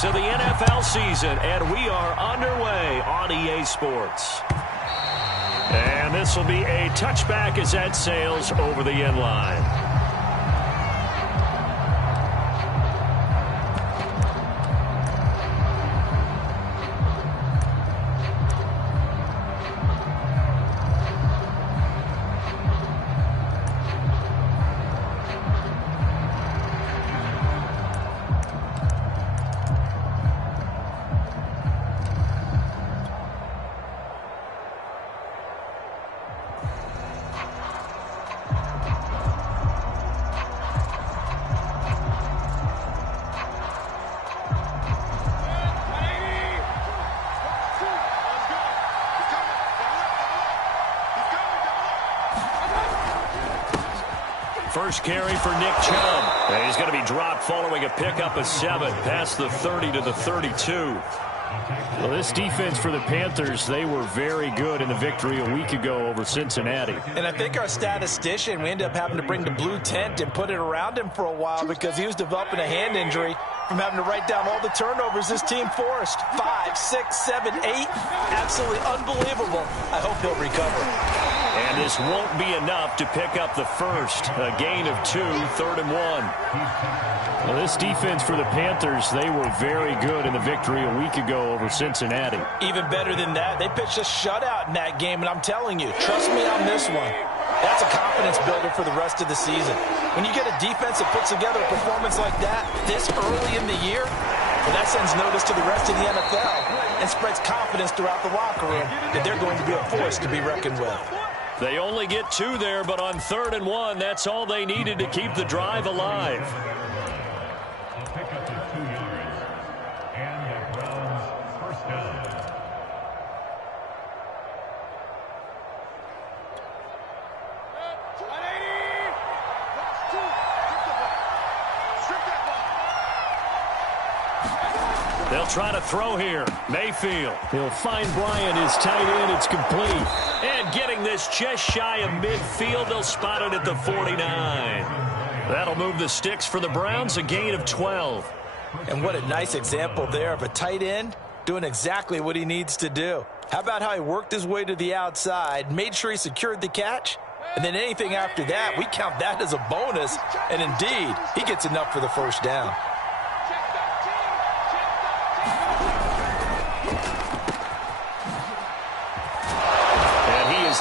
weeks of the NFL season, and we are underway on EA Sports. And this will be a touchback as that sails over the end line. First carry for Nick Chubb. And he's going to be dropped following a pickup of 7 past the 30 to the 32. Well, this defense for the Panthers, they were very good in the victory a week ago over Cincinnati. And I think our statistician, we ended up having to bring the blue tent and put it around him for a while because he was developing a hand injury from having to write down all the turnovers this team forced. 5, 6, 7, 8. Absolutely unbelievable. I hope he'll recover. And this won't be enough to pick up the first. A gain of 2, 3rd and 1. Well, this defense for the Panthers, they were very good in the victory a week ago over Cincinnati. Even better than that, they pitched a shutout in that game, and I'm telling you, trust me on this one. That's a confidence builder for the rest of the season. When you get a defense that puts together a performance like that this early in the year, well, that sends notice to the rest of the NFL and spreads confidence throughout the locker room that they're going to be a force to be reckoned with. They only get 2 there, but on 3rd and 1, that's all they needed to keep the drive alive. They'll try to throw here. Mayfield. He'll find Bryant, his tight end. It's complete. And getting this just shy of midfield, they'll spot it at the 49. That'll move the sticks for the Browns, a gain of 12. And what a nice example there of a tight end doing exactly what he needs to do. How about how he worked his way to the outside, made sure he secured the catch, and then anything after that, we count that as a bonus. And indeed, he gets enough for the first down.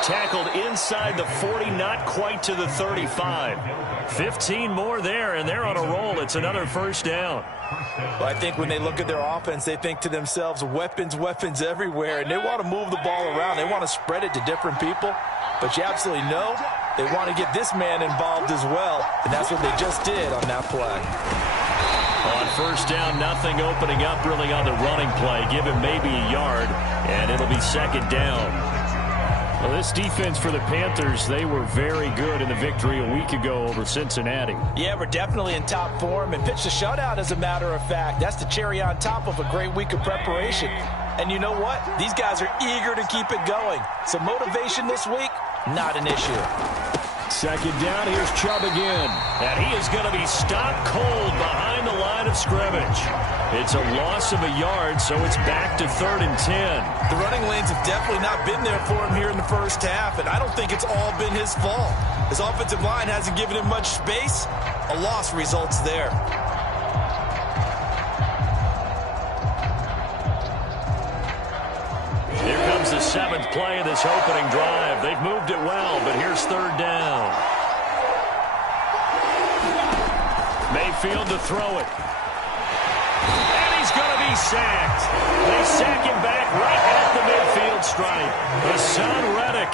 Tackled inside the 40, not quite to the 35. 15 more there, and they're on a roll. It's another first down. Well, I think when they look at their offense, they think to themselves, weapons, weapons everywhere, and they want to move the ball around. They want to spread it to different people, but you absolutely know they want to get this man involved as well, and that's what they just did on that play. On first down, nothing opening up really on the running play. Give him maybe a yard, and it'll be second down. Well, this defense for the Panthers, they were very good in the victory a week ago over Cincinnati. Yeah, we're definitely in top form and pitched a shutout, as a matter of fact. That's the cherry on top of a great week of preparation. And you know what? These guys are eager to keep it going. So motivation this week, not an issue. Second down, here's Chubb again. And he is going to be stopped cold behind the line of scrimmage. It's a loss of a yard, so it's back to 3rd and 10. The running lanes have definitely not been there for him here in the first half, and I don't think it's all been his fault. His offensive line hasn't given him much space. A loss results there. Here comes the 7th play of this opening drive. They've moved it well, but here's 3rd down. Mayfield to throw it. And he's going to be sacked. They sack him back right at the midfield stripe. Hassan Reddick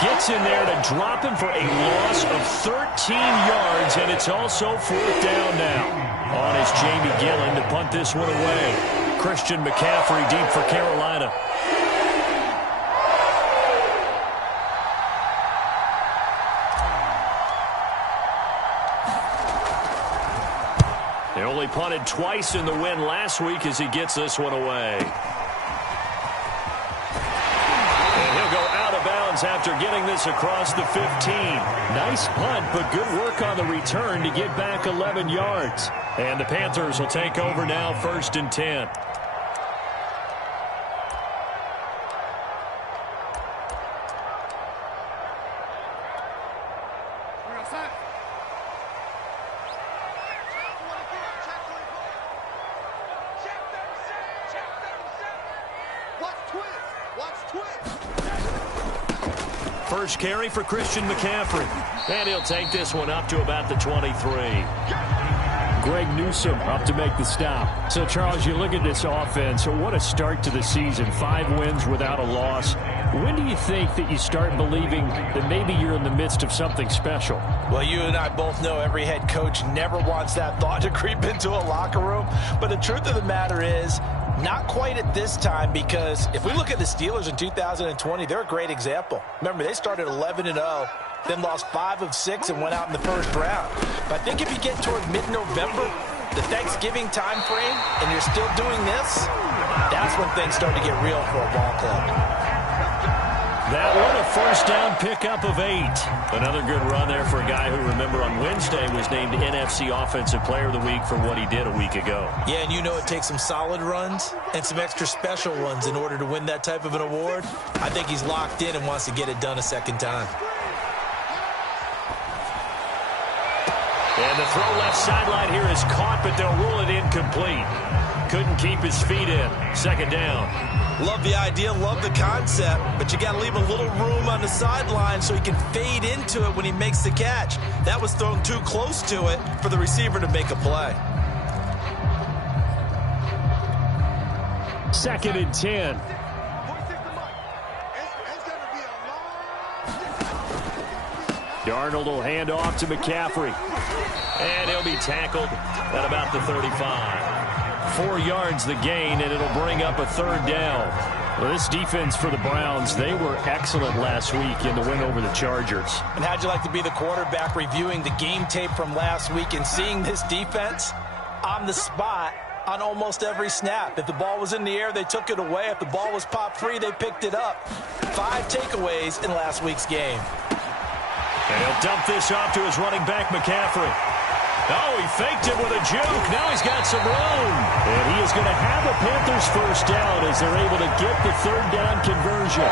gets in there to drop him for a loss of 13 yards, and it's also 4th down now. On is Jamie Gillen to punt this one away. Christian McCaffrey deep for Carolina. They only punted twice in the win last week as he gets this one away. And he'll go out of bounds downs after getting this across the 15. Nice punt, but good work on the return to get back 11 yards. And the Panthers will take over now, 1st and 10. First carry for Christian McCaffrey. And he'll take this one up to about the 23. Greg Newsome up to make the stop. So, Charles, you look at this offense. What a start to the season. 5 wins without a loss. When do you think that you start believing that maybe you're in the midst of something special? Well, you and I both know every head coach never wants that thought to creep into a locker room. But the truth of the matter is, not quite at this time, because if we look at the Steelers in 2020, they're a great example. Remember, they started 11-0, then lost 5 of 6 and went out in the first round. But I think if you get toward mid-November, the Thanksgiving time frame, and you're still doing this, that's when things start to get real for a ball club. That one, a first down pickup of 8. Another good run there for a guy who, remember, on Wednesday was named NFC Offensive Player of the Week for what he did a week ago. Yeah, and you know it takes some solid runs and some extra special ones in order to win that type of an award. I think he's locked in and wants to get it done a second time. And the throw left sideline here is caught, but they'll rule it incomplete. Couldn't keep his feet in. 2nd down. Love the idea, love the concept, but you got to leave a little room on the sideline so he can fade into it when he makes the catch. That was thrown too close to it for the receiver to make a play. 2nd and 10. Darnold will hand off to McCaffrey. And he'll be tackled at about the 35. 4 yards the gain, and it'll bring up a 3rd down. Well, this defense for the Browns, they were excellent last week in the win over the Chargers. And how'd you like to be the quarterback reviewing the game tape from last week and seeing this defense on the spot on almost every snap? If the ball was in the air, they took it away. If the ball was popped free, they picked it up. 5 takeaways in last week's game. And he'll dump this off to his running back, McCaffrey. Oh, he faked it with a juke. Now he's got some room. And he is going to have a Panthers first down as they're able to get the 3rd down conversion.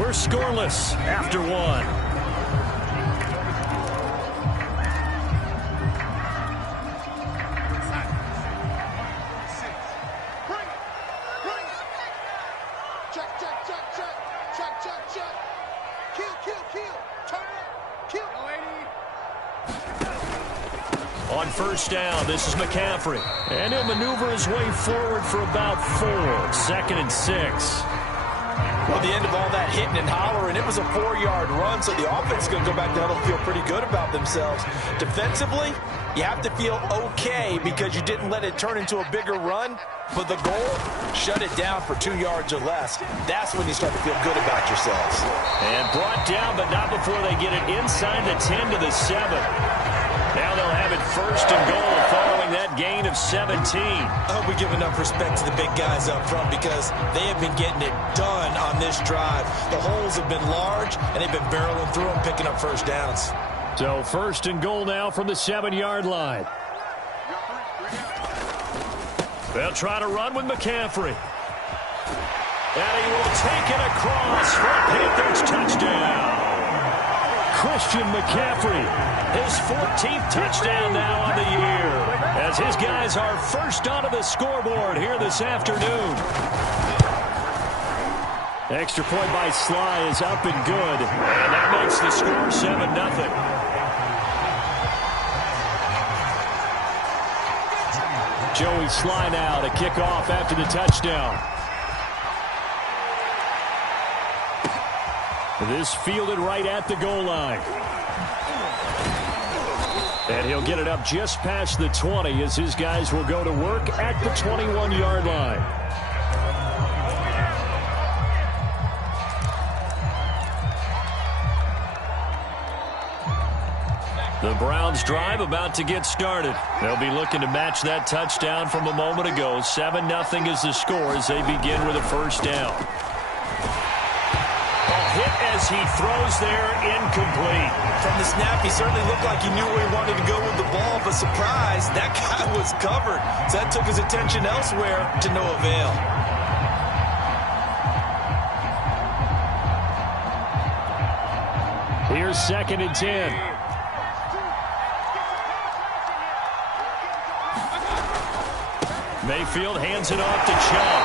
We're scoreless after 1. On first down, this is McCaffrey. And he'll maneuver his way forward for about 4. 2nd and 6. Well, the end of all that hitting and hollering, it was a 4-yard run, so the offense is going to go back down and feel pretty good about themselves. Defensively, you have to feel okay because you didn't let it turn into a bigger run, but the goal, shut it down for 2 yards or less. That's when you start to feel good about yourselves. And brought down, but not before they get it inside the 10 to the 7. Now they'll have it 1st and goal following that gain of 17. I hope we give enough respect to the big guys up front because they have been getting it done on this drive. The holes have been large, and they've been barreling through them, picking up first downs. So 1st and goal now from the 7-yard line. They'll try to run with McCaffrey. And he will take it across for a Panthers touchdown. Christian McCaffrey, his 14th touchdown now on the year, as his guys are first onto the scoreboard here this afternoon. Extra point by Sly is up and good, and that makes the score 7-0. Joey Sly now to kick off after the touchdown. This fielded right at the goal line. And he'll get it up just past the 20 as his guys will go to work at the 21-yard line. The Browns drive about to get started. They'll be looking to match that touchdown from a moment ago. 7-0 is the score as they begin with a first down. A hit as he throws there, incomplete. From the snap, he certainly looked like he knew where he wanted to go with the ball, but surprise, that guy was covered. So that took his attention elsewhere to no avail. Here's 2nd and 10. Mayfield hands it off to Chubb.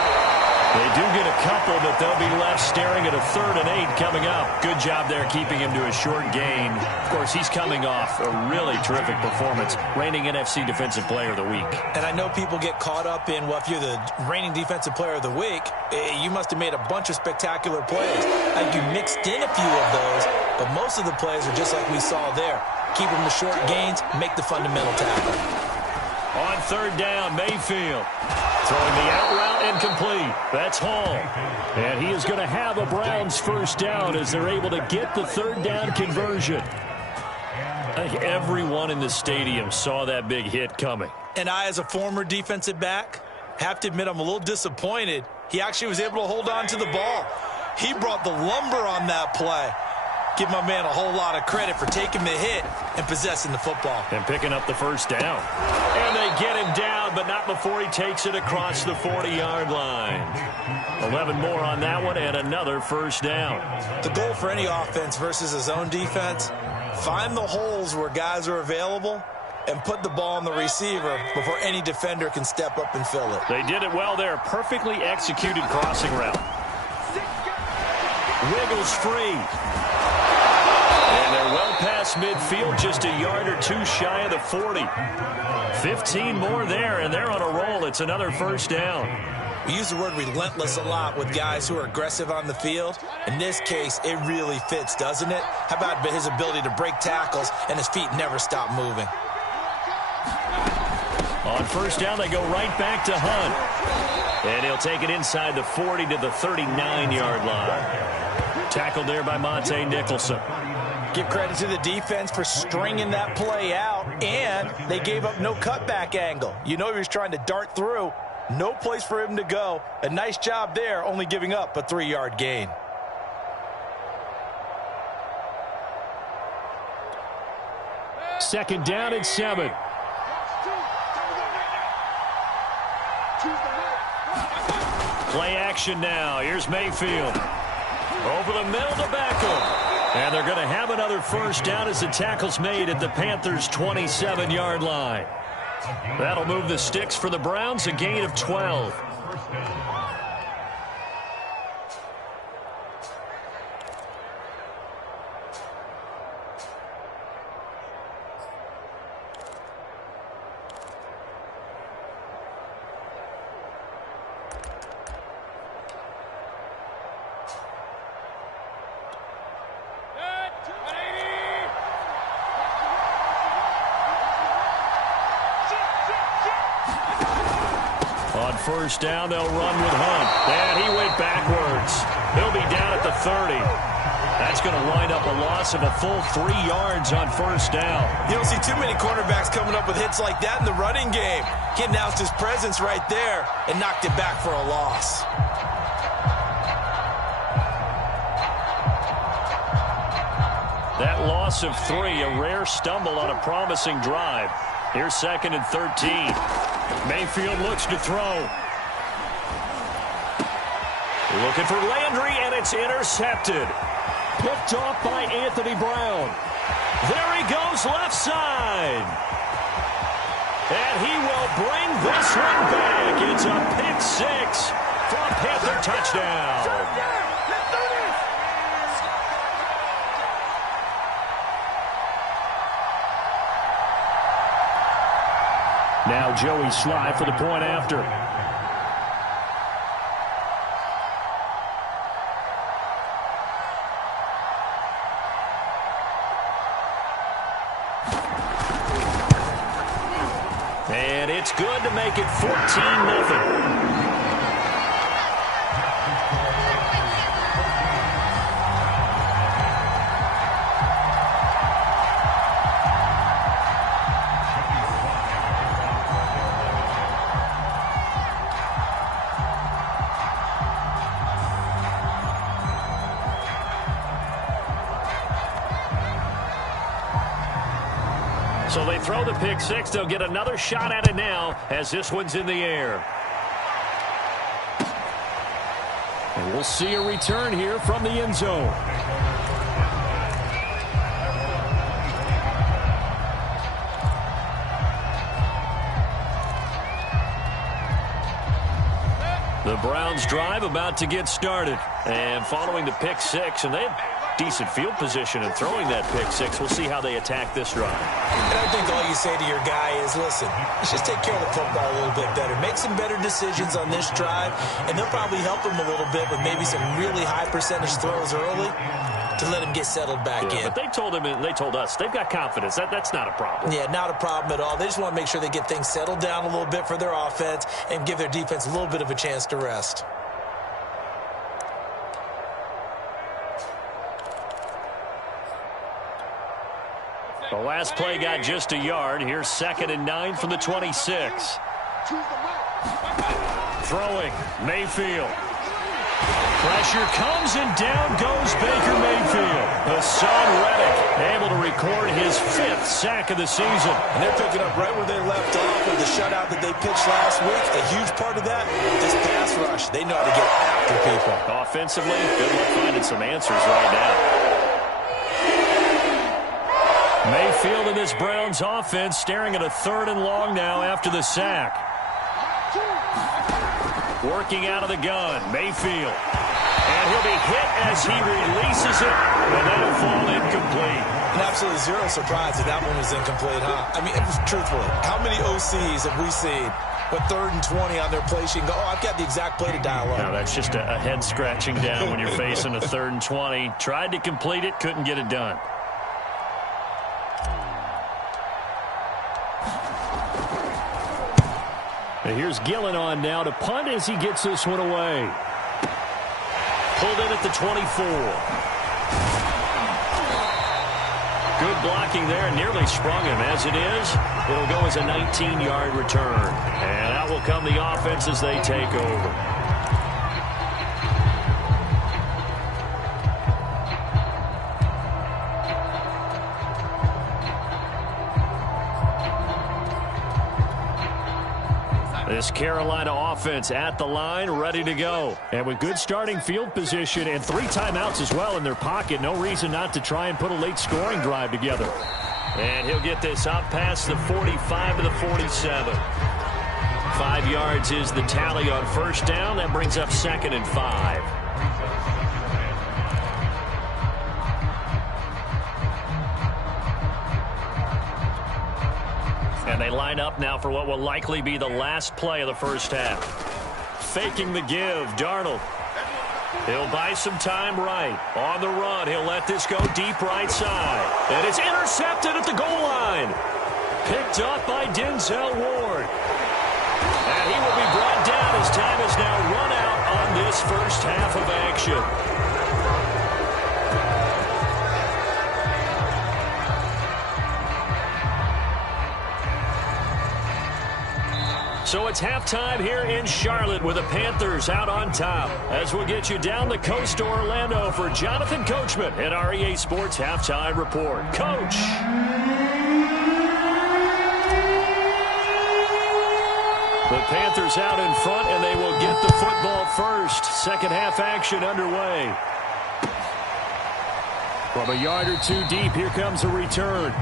They do get a couple, but they'll be left staring at a 3rd and 8 coming up. Good job there keeping him to a short gain. Of course, he's coming off a really terrific performance, reigning NFC Defensive Player of the Week. And I know people get caught up in, well, if you're the reigning Defensive Player of the Week, you must have made a bunch of spectacular plays. I think you mixed in a few of those, but most of the plays are just like we saw there. Keep them to short gains, make the fundamental tackle. On 3rd down, Mayfield throwing the out route incomplete. That's Hall. And he is going to have a Browns first down as they're able to get the 3rd down conversion. I think everyone in the stadium saw that big hit coming. And I, as a former defensive back, have to admit I'm a little disappointed. He actually was able to hold on to the ball. He brought the lumber on that play. Give my man a whole lot of credit for taking the hit and possessing the football. And picking up the first down. And they get him down, but not before he takes it across the 40-yard line. 11 more on that one and another first down. The goal for any offense versus his own defense, find the holes where guys are available and put the ball on the receiver before any defender can step up and fill it. They did it well there. Perfectly executed crossing route. Wiggles free. And they're well past midfield, just a yard or two shy of the 40. 15 more there, and they're on a roll. It's another first down. We use the word relentless a lot with guys who are aggressive on the field. In this case, it really fits, doesn't it? How about his ability to break tackles and his feet never stop moving? On first down, they go right back to Hunt. And he'll take it inside the 40 to the 39-yard line. Tackled there by Monte Nicholson. Give credit to the defense for stringing that play out, and they gave up no cutback angle. You know he was trying to dart through. No place for him to go. A nice job there, only giving up a 3-yard gain. Second down and 7. Play action now. Here's Mayfield. Over the middle to Beckham. And they're going to have another first down as the tackle's made at the Panthers' 27-yard line. That'll move the sticks for the Browns, a gain of 12. First down, they'll run with Hunt. And he went backwards. He'll be down at the 30. That's going to wind up a loss of a full 3 yards on first down. You don't see too many cornerbacks coming up with hits like that in the running game. He announced his presence right there and knocked it back for a loss. That loss of 3, a rare stumble on a promising drive. Here's 2nd and 13. Mayfield looks to throw. Looking for Landry, and it's intercepted. Picked off by Anthony Brown. There he goes left side. And he will bring this one back. It's a pick 6 for a Panther touchdown. Now Joey Sly for the point after. And it's good to make it 14-0. throw the pick six. They'll get another shot at it now as this one's in the air. And we'll see a return here from the end zone. The Browns drive about to get started. And following the pick six, and they have decent field position in throwing that pick six. We'll see how they attack this drive. And I think all you say to your guy is, listen, let's just take care of the football a little bit better. Make some better decisions on this drive, and they'll probably help him a little bit with maybe some really high percentage throws early to let him get settled back in. But they told him, and they told us, they've got confidence. That's not a problem. Yeah, not a problem at all. They just want to make sure they get things settled down a little bit for their offense and give their defense a little bit of a chance to rest. The last play got just a yard. Here's 2nd and 9 from the 26. Throwing, Mayfield. Pressure comes, and down goes Baker Mayfield. Hassan Reddick able to record his 5th sack of the season. And they're picking up right where they left off with the shutout that they pitched last week. A huge part of that, this pass rush. They know how to get after people. Offensively, good luck finding some answers right now. Mayfield in this Browns offense staring at a 3rd and long now after the sack. Working out of the gun, Mayfield. And he'll be hit as he releases it, and that'll fall incomplete. And absolutely zero surprise that that one was incomplete, huh? I mean, truthfully, how many OCs have we seen with 3rd and 20 on their play sheet and go, oh, I've got the exact play to dial up? No, that's just a head scratching down when you're facing a 3rd and 20. Tried to complete it, couldn't get it done. And here's Gillen on now to punt as he gets this one away. Pulled in at the 24. Good blocking there, nearly sprung him. As it is, it'll go as a 19-yard return. And out will come the offense as they take over. This Carolina offense at the line, ready to go. And with good starting field position and 3 timeouts as well in their pocket, no reason not to try and put a late scoring drive together. And he'll get this up past the 45 to the 47. 5 yards is the tally on 1st down. That brings up 2nd and 5. And they line up now for what will likely be the last play of the first half. Faking the give, Darnold. He'll buy some time right. On the run, he'll let this go deep right side. And it's intercepted at the goal line. Picked up by Denzel Ward. And he will be brought down as time is now run out on this first half of action. So it's halftime here in Charlotte with the Panthers out on top. As we'll get you down the coast to Orlando for Jonathan Coachman at our EA Sports Halftime Report. Coach. The Panthers out in front, and they will get the football first. Second half action underway. From a yard or 2 deep, here comes a return.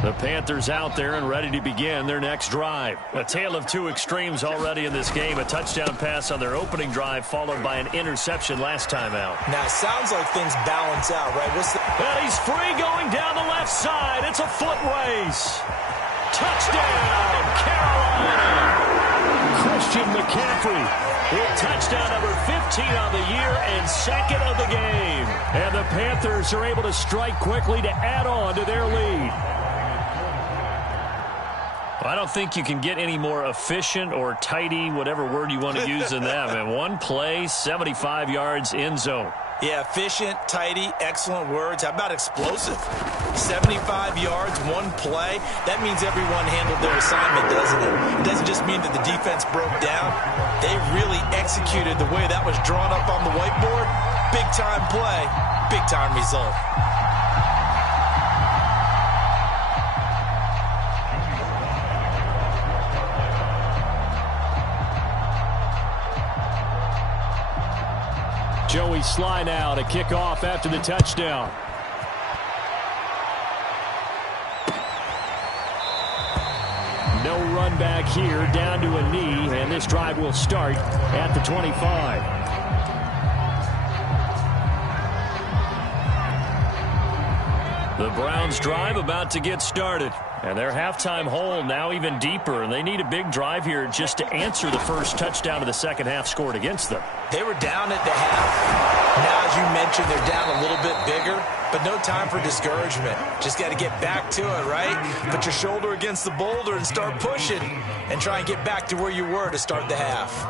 The Panthers out there and ready to begin their next drive. A tale of 2 extremes already in this game. A touchdown pass on their opening drive followed by an interception last time out. Now, it sounds like things balance out, right? And he's free going down the left side. It's a foot race. Touchdown, Carolina. Christian McCaffrey with touchdown number 15 on the year and 2nd of the game. And the Panthers are able to strike quickly to add on to their lead. I don't think you can get any more efficient or tidy, whatever word you want to use, than them. And 1 play, 75 yards, end zone. Yeah, efficient, tidy, excellent words. How about explosive? 75 yards, one play. That means everyone handled their assignment, doesn't it? It doesn't just mean that the defense broke down. They really executed the way that was drawn up on the whiteboard. Big-time play, big-time result. Joey Sly now to kick off after the touchdown. No run back here, down to a knee, and this drive will start at the 25. The Browns drive about to get started. And their halftime hole now even deeper, and they need a big drive here just to answer the first touchdown of the second half scored against them. They were down at the half. Now, as you mentioned, they're down a little bit bigger, but no time for discouragement. Just got to get back to it, right? Put your shoulder against the boulder and start pushing and try and get back to where you were to start the half.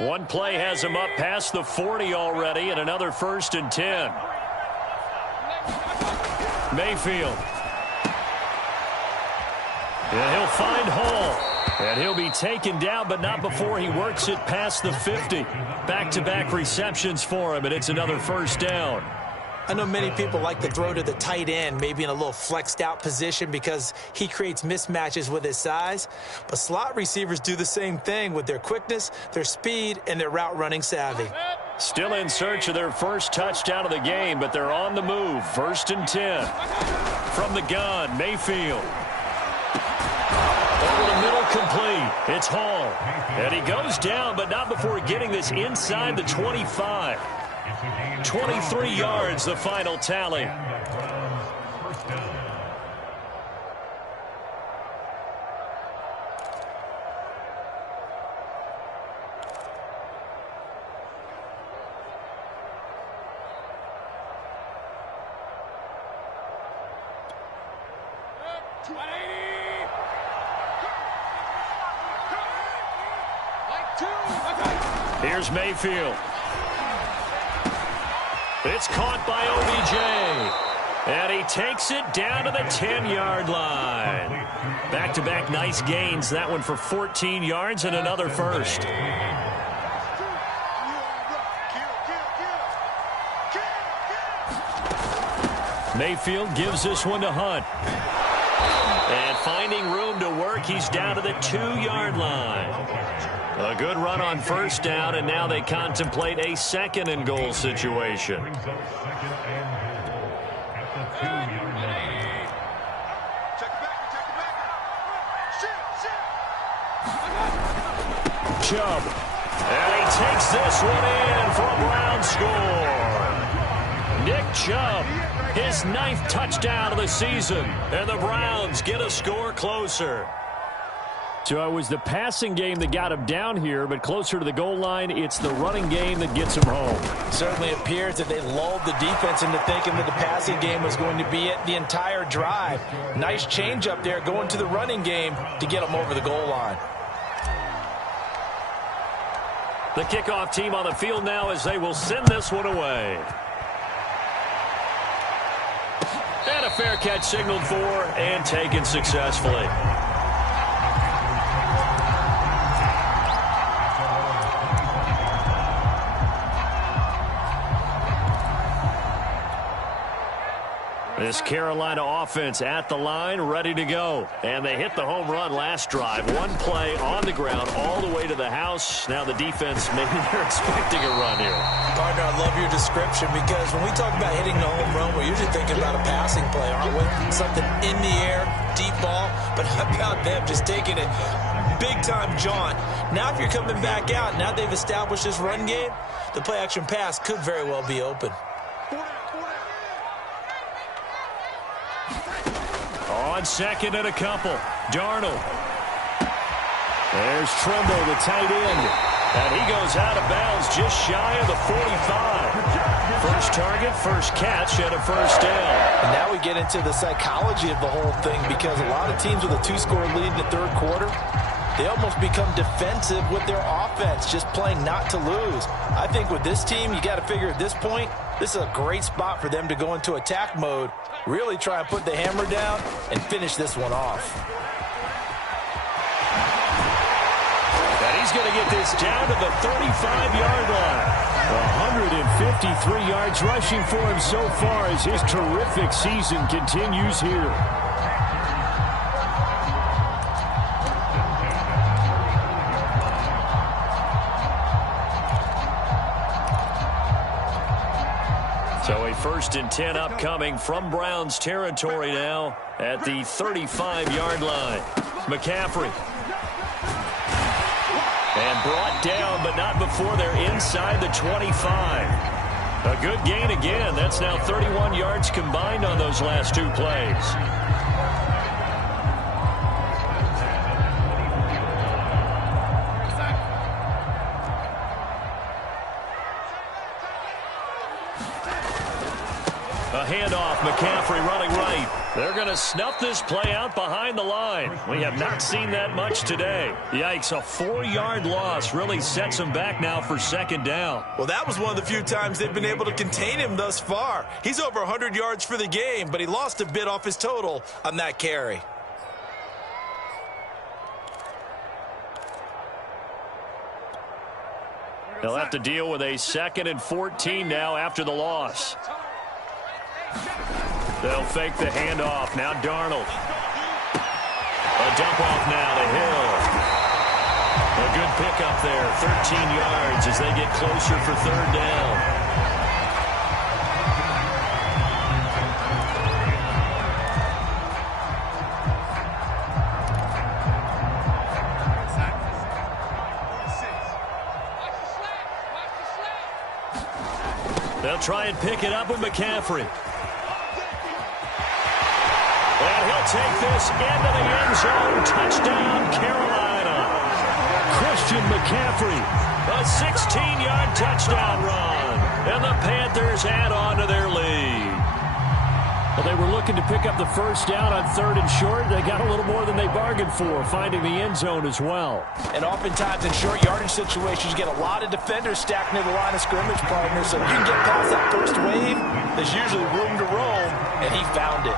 One play has him up past the 40 already, and another 1st and 10. Mayfield. And he'll find Hall. And he'll be taken down, but not before he works it past the 50. Back-to-back receptions for him, and it's another 1st down. I know many people like to throw to the tight end, maybe in a little flexed out position because he creates mismatches with his size. But slot receivers do the same thing with their quickness, their speed, and their route running savvy. Still in search of their first touchdown of the game, but they're on the move. 1st and 10. From the gun, Mayfield. Over the middle, complete. It's Hall. And he goes down, but not before getting this inside the 25. 23 yards, the final tally. Here's Mayfield. It's caught by OBJ. And he takes it down to the 10-yard line. Back-to-back nice gains. That one for 14 yards and another 1st. Mayfield gives this one to Hunt. And finding room to work, he's down to the 2-yard line. A good run on 1st down, and now they contemplate a 2nd and goal situation. Chubb. And he takes this one in for a Brown score. Nick Chubb, his 9th touchdown of the season, and the Browns get a score closer. So it was the passing game that got him down here, but closer to the goal line, it's the running game that gets him home. Certainly appears that they lulled the defense into thinking that the passing game was going to be it the entire drive. Nice change up there going to the running game to get them over the goal line. The kickoff team on the field now as they will send this one away. And a fair catch signaled for and taken successfully. This Carolina offense at the line, ready to go. And they hit the home run last drive. One play on the ground all the way to the house. Now the defense, maybe they're expecting a run here. Partner, I love your description because when we talk about hitting the home run, we're usually thinking about a passing play, aren't we? Something in the air, deep ball. But how about them just taking it big-time jaunt? Now if you're coming back out, now they've established this run game, the play-action pass could very well be open. On 2nd and a couple, Darnold. There's Trimble, the tight end. And he goes out of bounds just shy of the 45. First target, first catch, and a first down. And now we get into the psychology of the whole thing, because a lot of teams with a 2-score lead in the third quarter, they almost become defensive with their offense, just playing not to lose. I think with this team, you got to figure at this point, this is a great spot for them to go into attack mode, really try and put the hammer down and finish this one off. And he's going to get this down to the 35-yard line. 153 yards rushing for him so far as his terrific season continues here. So a 1st and 10 upcoming from Browns territory now at the 35-yard line. McCaffrey. And brought down, but not before they're inside the 25. A good gain again. That's now 31 yards combined on those last 2 plays. A handoff, McCaffrey running right. They're going to snuff this play out behind the line. We have not seen that much today. Yikes, a 4-yard loss really sets him back now for 2nd down. Well, that was one of the few times they've been able to contain him thus far. He's over 100 yards for the game, but he lost a bit off his total on that carry. They'll have to deal with a 2nd and 14 now after the loss. They'll fake the handoff. Now Darnold. A dump off now to Hill. A good pickup there. 13 yards as they get closer for 3rd down. They'll try and pick it up with McCaffrey. And he'll take this into the end zone. Touchdown, Carolina. Christian McCaffrey, a 16-yard touchdown run. And the Panthers add on to their lead. Well, they were looking to pick up the 1st down on 3rd and short. They got a little more than they bargained for, finding the end zone as well. And oftentimes in short yardage situations, you get a lot of defenders stacked near the line of scrimmage, partner. So if you can get past that first wave, there's usually room to roam, and he found it.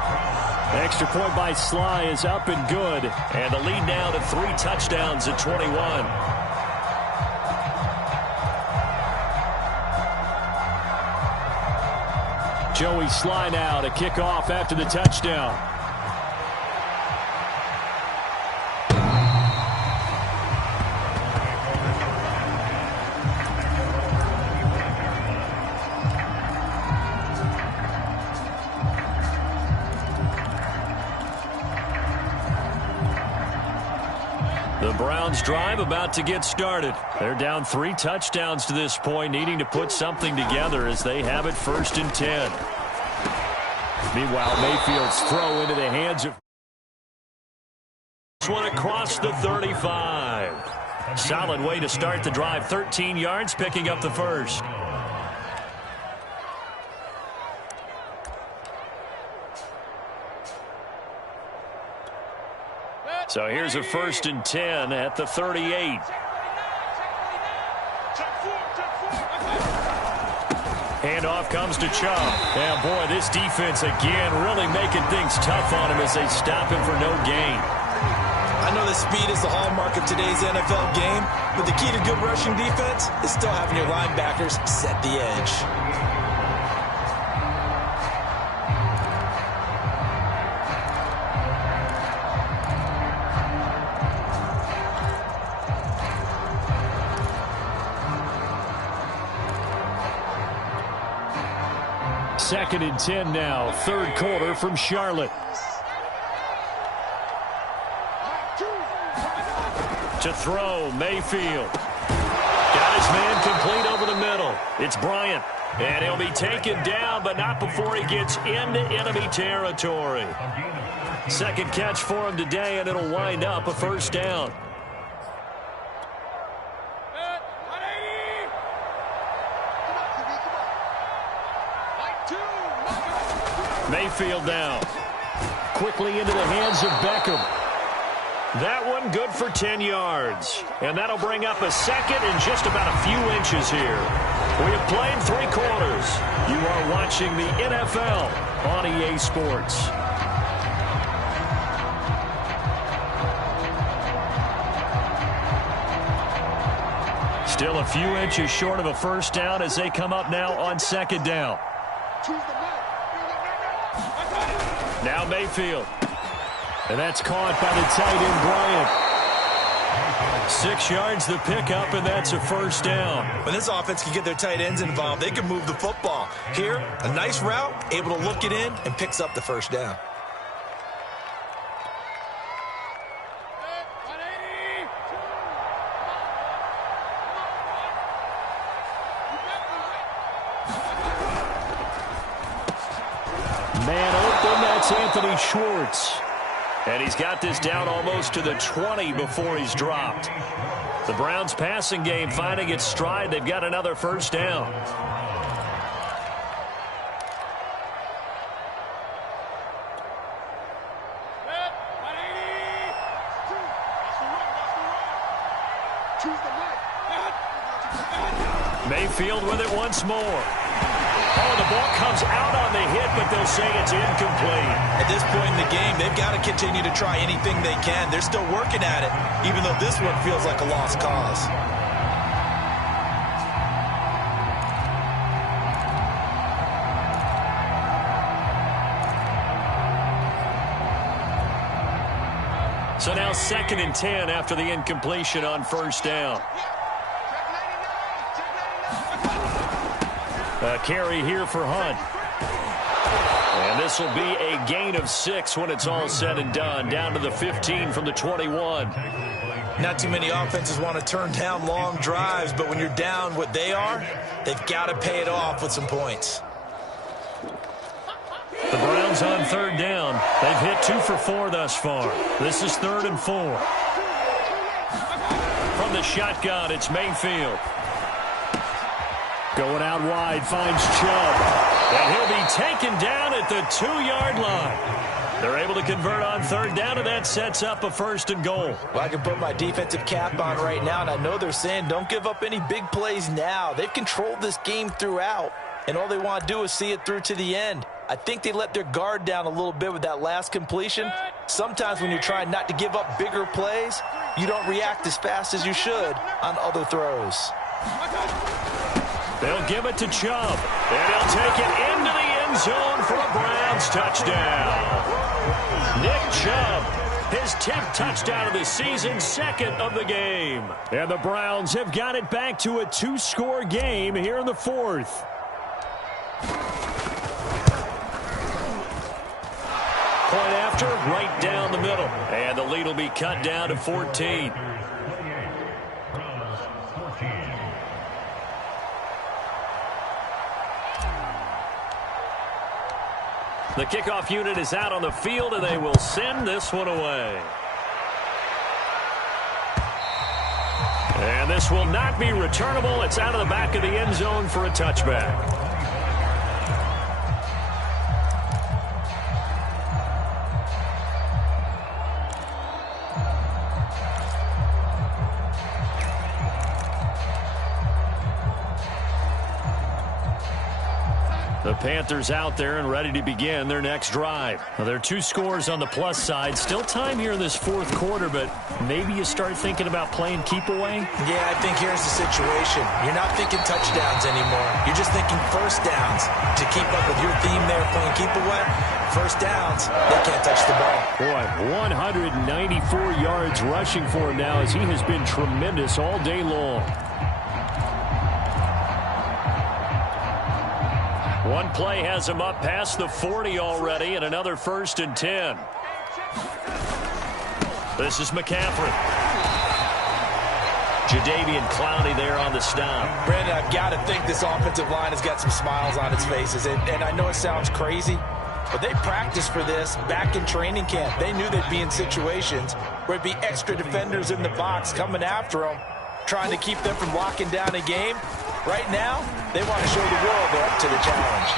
Extra point by Sly is up and good. And the lead now to 3 touchdowns at 21. Joey Sly now to kick off after the touchdown. The Browns drive about to get started. They're down 3 touchdowns to this point, needing to put something together as they have it 1st and 10. Meanwhile, Mayfield's throw into the hands of this one across the 35. Solid way to start the drive. 13 yards, picking up the 1st. So here's a 1st and 10 at the 38. Handoff comes to Chubb. And boy, this defense again really making things tough on him as they stop him for no gain. I know that speed is the hallmark of today's NFL game, but the key to good rushing defense is still having your linebackers set the edge. Second and 10 now, 3rd quarter from Charlotte. To throw, Mayfield. Got his man complete over the middle. It's Bryant. And he'll be taken down, but not before he gets into enemy territory. 2nd catch for him today, and it'll wind up a 1st down. Mayfield down. Quickly into the hands of Beckham. That one good for 10 yards. And that'll bring up a second and just about a few inches here. We have played 3 quarters. You are watching the NFL on EA Sports. Still a few inches short of a first down as they come up now on second down. Now Mayfield. And that's caught by the tight end, Bryant. 6 yards the pickup, and that's a first down. When this offense can get their tight ends involved, they can move the football. Here, a nice route, able to look it in, and picks up the first down. Man open, that's Anthony Schwartz. And he's got this down almost to the 20 before he's dropped. The Browns' passing game finding its stride. They've got another first down. Mayfield with it once more. Oh, the ball comes out on the hit, but they'll say it's incomplete. At this point in the game, they've got to continue to try anything they can. They're still working at it, even though this one feels like a lost cause. So now 2nd and 10 after the incompletion on first down. A carry here for Hunt. And this will be a gain of 6 when it's all said and done. Down to the 15 from the 21. Not too many offenses want to turn down long drives, but when you're down what they are, they've got to pay it off with some points. The Browns on third down. They've hit 2 for 4 thus far. This is 3rd and 4. From the shotgun, it's Mayfield. Going out wide, finds Chubb. And he'll be taken down at the 2-yard line. They're able to convert on third down, and that sets up a 1st and goal. Well, I can put my defensive cap on right now, and I know they're saying don't give up any big plays now. They've controlled this game throughout, and all they want to do is see it through to the end. I think they let their guard down a little bit with that last completion. Sometimes when you're trying not to give up bigger plays, you don't react as fast as you should on other throws. They'll give it to Chubb, and he'll take it into the end zone for a Browns touchdown. Nick Chubb, his 10th touchdown of the season, 2nd of the game. And the Browns have got it back to a 2-score game here in the 4th. Point after, right down the middle. And the lead will be cut down to 14. The kickoff unit is out on the field, and they will send this one away. And this will not be returnable. It's out of the back of the end zone for a touchback. The Panthers out there and ready to begin their next drive. Well, there are 2 scores on the plus side. Still time here in this 4th quarter, but maybe you start thinking about playing keep away? Yeah, I think here's the situation. You're not thinking touchdowns anymore. You're just thinking first downs. To keep up with your theme there, playing keep away, first downs, they can't touch the ball. Boy, 194 yards rushing for him now as he has been tremendous all day long. One play has him up past the 40 already, and another 1st and 10. This is McCaffrey. Jadeveon Clowney there on the stop. Brandon, I've got to think this offensive line has got some smiles on its faces. And I know it sounds crazy, but they practiced for this back in training camp. They knew they'd be in situations where it'd be extra defenders in the box coming after them, trying to keep them from locking down a game. Right now, they want to show the world they're up to the challenge.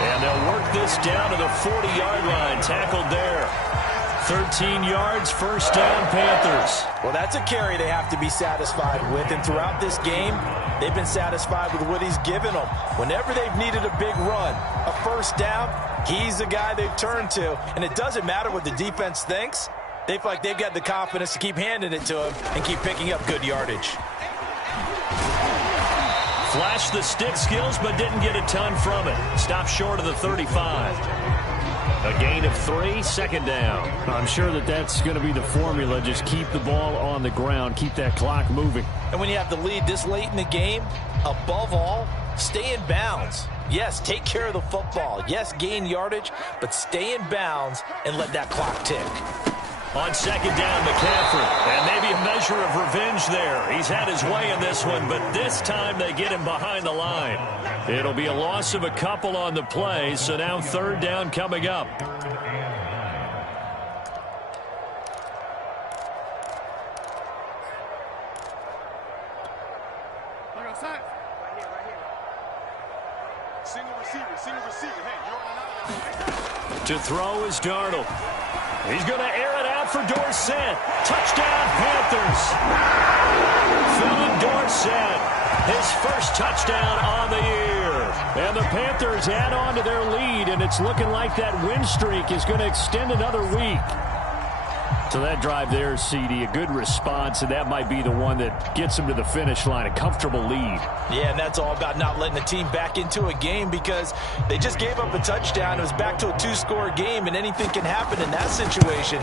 And they'll work this down to the 40-yard line. Tackled there. 13 yards, first down, Panthers. Well, that's a carry they have to be satisfied with. And throughout this game, they've been satisfied with what he's given them. Whenever they've needed a big run, a first down, he's the guy they've turned to. And it doesn't matter what the defense thinks. They feel like they've got the confidence to keep handing it to him and keep picking up good yardage. Flashed the stick skills, but didn't get a ton from it. Stopped short of the 35. A gain of 3, second down. I'm sure that's going to be the formula. Just keep the ball on the ground. Keep that clock moving. And when you have the lead this late in the game, above all, stay in bounds. Yes, take care of the football. Yes, gain yardage, but stay in bounds and let that clock tick. On second down, McCaffrey. And maybe a measure of revenge there. He's had his way in this one, but this time they get him behind the line. It'll be a loss of a couple on the play, so now third down coming up. To throw is Darnold. He's going to air it out for Dorsett. Touchdown, Panthers. Philip Dorsett, his first touchdown on the year. And the Panthers add on to their lead, and it's looking like that win streak is going to extend another week. So that drive there, CD, a good response, and that might be the one that gets them to the finish line, a comfortable lead. Yeah, and that's all about not letting the team back into a game because they just gave up a touchdown. It was back to a 2-score game, and anything can happen in that situation.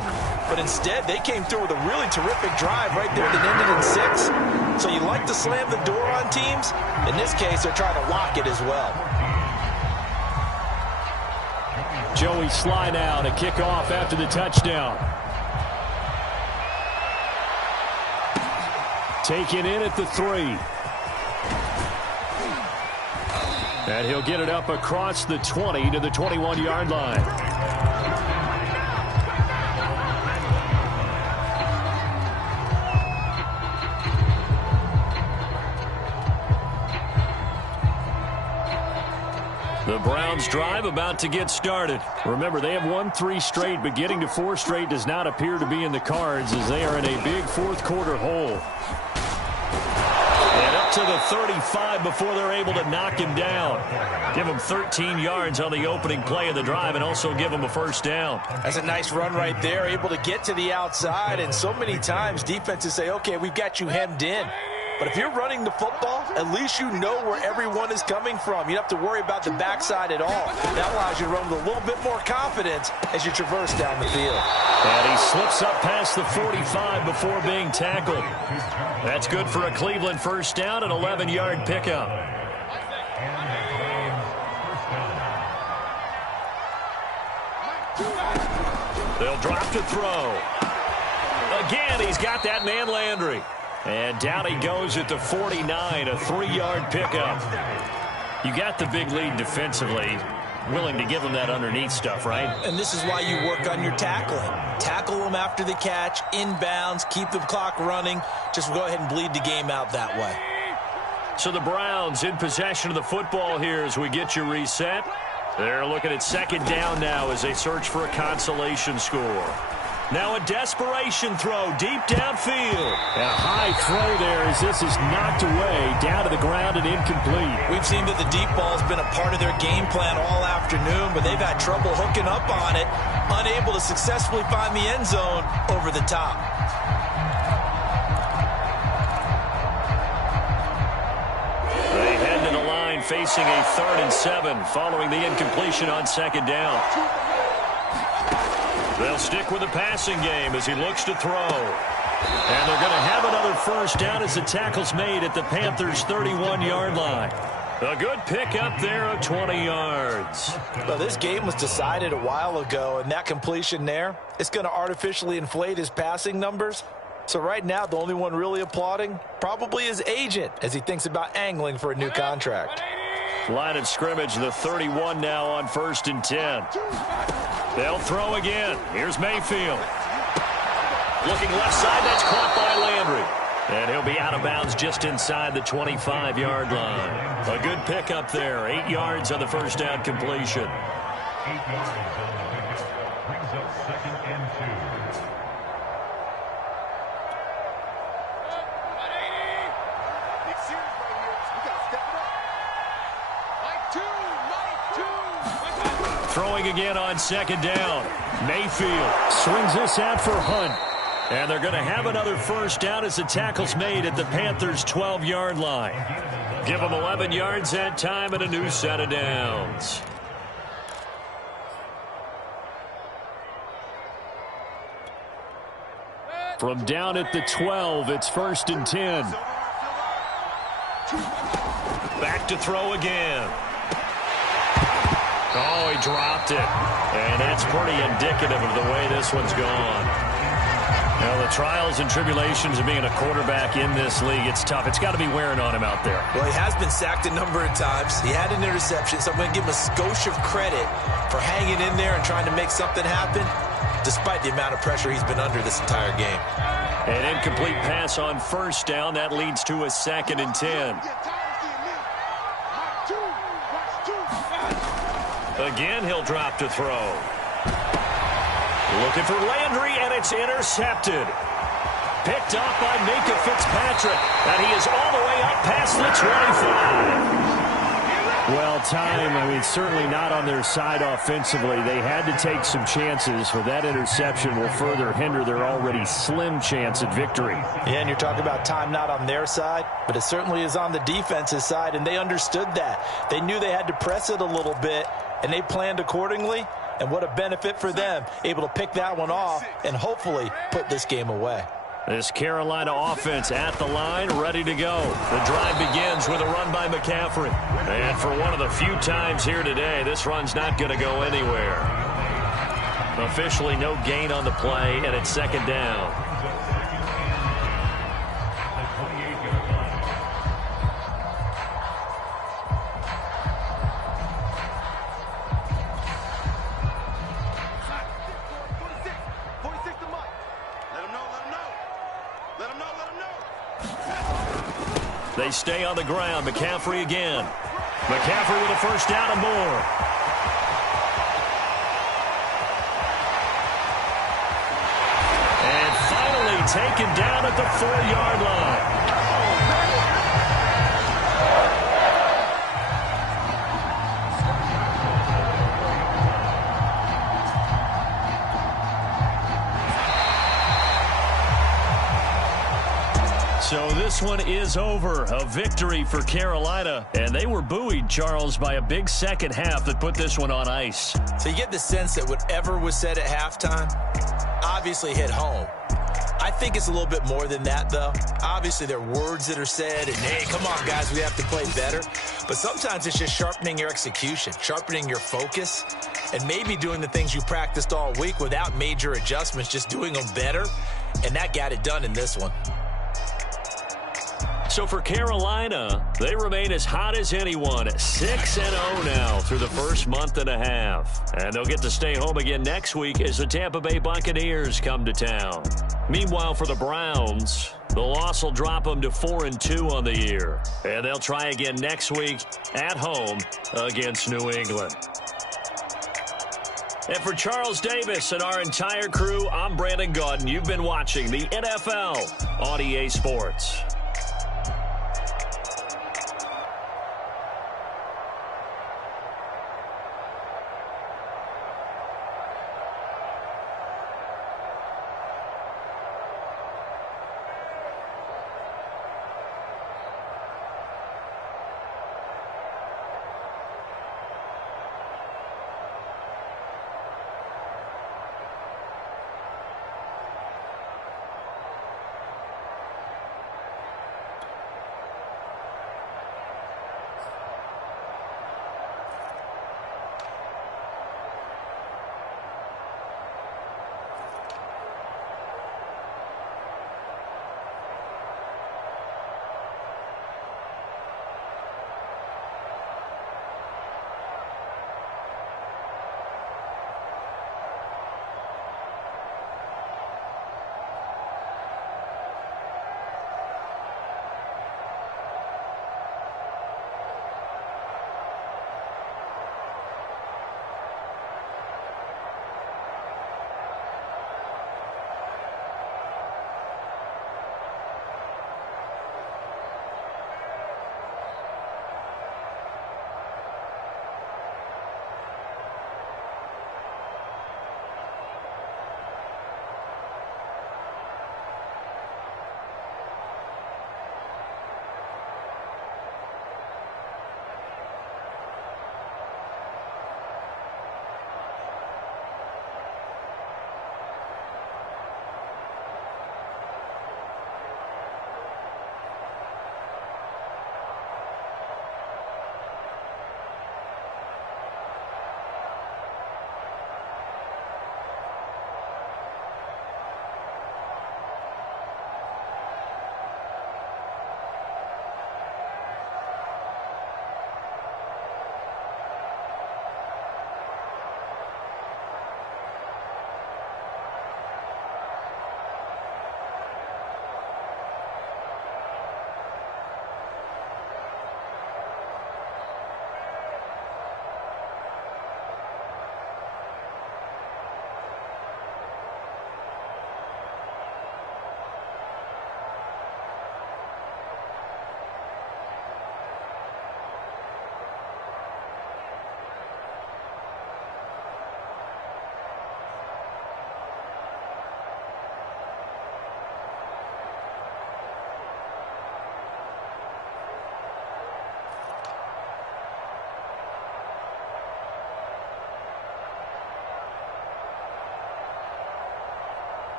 But instead, they came through with a really terrific drive right there that ended in 6. So you like to slam the door on teams. In this case, they're trying to lock it as well. Joey slide out, a kickoff after the touchdown. Taken in at the 3. And he'll get it up across the 20 to the 21-yard line. The Browns drive about to get started. Remember, they have won 3 straight, but getting to 4 straight does not appear to be in the cards as they are in a big fourth quarter hole. And up to the 35 before they're able to knock him down. Give him 13 yards on the opening play of the drive and also give him a first down. That's a nice run right there, able to get to the outside. And so many times defenses say, okay, we've got you hemmed in. But if you're running the football, at least you know where everyone is coming from. You don't have to worry about the backside at all. That allows you to run with a little bit more confidence as you traverse down the field. And he slips up past the 45 before being tackled. That's good for a Cleveland first down, an 11-yard pickup. They'll drop to throw. Again, he's got that man Landry. And down he goes at the 49, a 3-yard pickup. You got the big lead defensively. Willing to give them that underneath stuff, right? And this is why you work on your tackling. Tackle them after the catch, inbounds, keep the clock running. Just go ahead and bleed the game out that way. So the Browns in possession of the football here as we get you reset. They're looking at second down now as they search for a consolation score. Now a desperation throw deep downfield. And a high throw there as this is knocked away down to the ground and incomplete. We've seen that the deep ball has been a part of their game plan all afternoon, but they've had trouble hooking up on it, unable to successfully find the end zone over the top. They head to the line facing a 3rd and 7 following the incompletion on second down. They'll stick with the passing game as he looks to throw. And they're going to have another first down as the tackle's made at the Panthers' 31-yard line. A good pickup there of 20 yards. Well, this game was decided a while ago, and that completion there, it's going to artificially inflate his passing numbers. So right now, the only one really applauding probably his agent as he thinks about angling for a new contract. Line of scrimmage, the 31 now on 1st and 10. They'll throw again. Here's Mayfield. Looking left side, that's caught by Landry. And he'll be out of bounds just inside the 25-yard line. A good pickup there. 8 yards on the first down completion. 8 yards on the pickup. Brings up 2nd and 2. Throwing again on 2nd down. Mayfield swings this out for Hunt. And they're going to have another first down as the tackle's made at the Panthers' 12-yard line. Give them 11 yards that time and a new set of downs. From down at the 12, it's 1st and 10. Back to throw again. Oh, he dropped it. And that's pretty indicative of the way this one's gone. Well, the trials and tribulations of being a quarterback in this league, it's tough. It's got to be wearing on him out there. Well, he has been sacked a number of times. He had an interception, so I'm going to give him a skosh of credit for hanging in there and trying to make something happen, despite the amount of pressure he's been under this entire game. An incomplete pass on 1st down. That leads to a 2nd and 10. Again, he'll drop to throw. Looking for Landry, and it's intercepted. Picked off by Minka Fitzpatrick, and he is all the way up past the 25. Well, time, certainly not on their side offensively. They had to take some chances, but that interception will further hinder their already slim chance at victory. Yeah, and you're talking about time not on their side, but it certainly is on the defense's side, and they understood that. They knew they had to press it a little bit, and they planned accordingly, and what a benefit for them, able to pick that one off and hopefully put this game away. This Carolina offense at the line, ready to go. The drive begins with a run by McCaffrey. And for one of the few times here today, this run's not going to go anywhere. Officially no gain on the play, and it's 2nd down. They stay on the ground. McCaffrey again. McCaffrey with a first down and more. And finally taken down at the 4-yard line. So this one is over. A victory for Carolina. And they were buoyed, Charles, by a big second half that put this one on ice. So you get the sense that whatever was said at halftime obviously hit home. I think it's a little bit more than that, though. Obviously, there are words that are said, and, hey, come on, guys, we have to play better. But sometimes it's just sharpening your execution, sharpening your focus, and maybe doing the things you practiced all week without major adjustments, just doing them better. And that got it done in this one. So for Carolina, they remain as hot as anyone, 6-0 now through the first month and a half. And they'll get to stay home again next week as the Tampa Bay Buccaneers come to town. Meanwhile, for the Browns, the loss will drop them to 4-2 on the year. And they'll try again next week at home against New England. And for Charles Davis and our entire crew, I'm Brandon Gaudin. You've been watching the NFL on EA Sports.